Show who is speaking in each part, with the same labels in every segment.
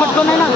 Speaker 1: పట్టుకోనైనా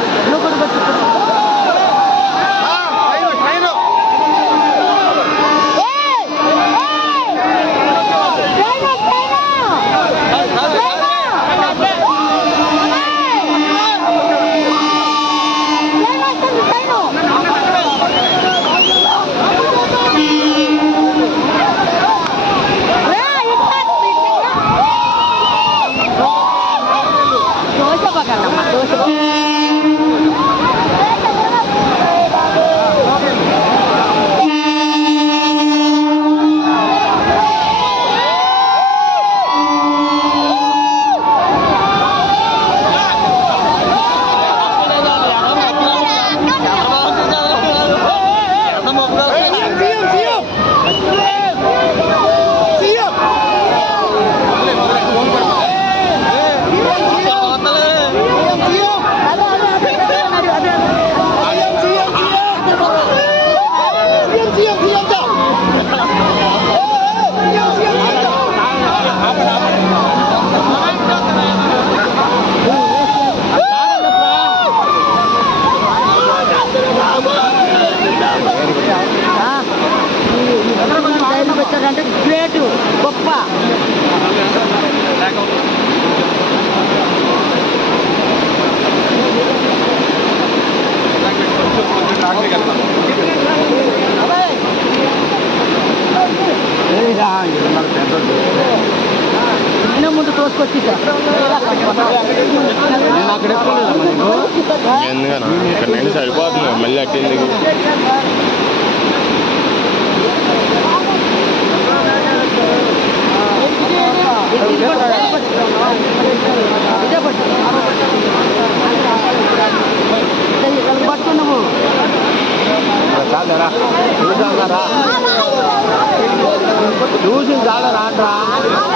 Speaker 2: నిన్న ముందు తోసుకొచ్చి
Speaker 3: నేను అక్కడ మళ్ళీ అక్కడ
Speaker 4: చూసి చాలా రాట్రా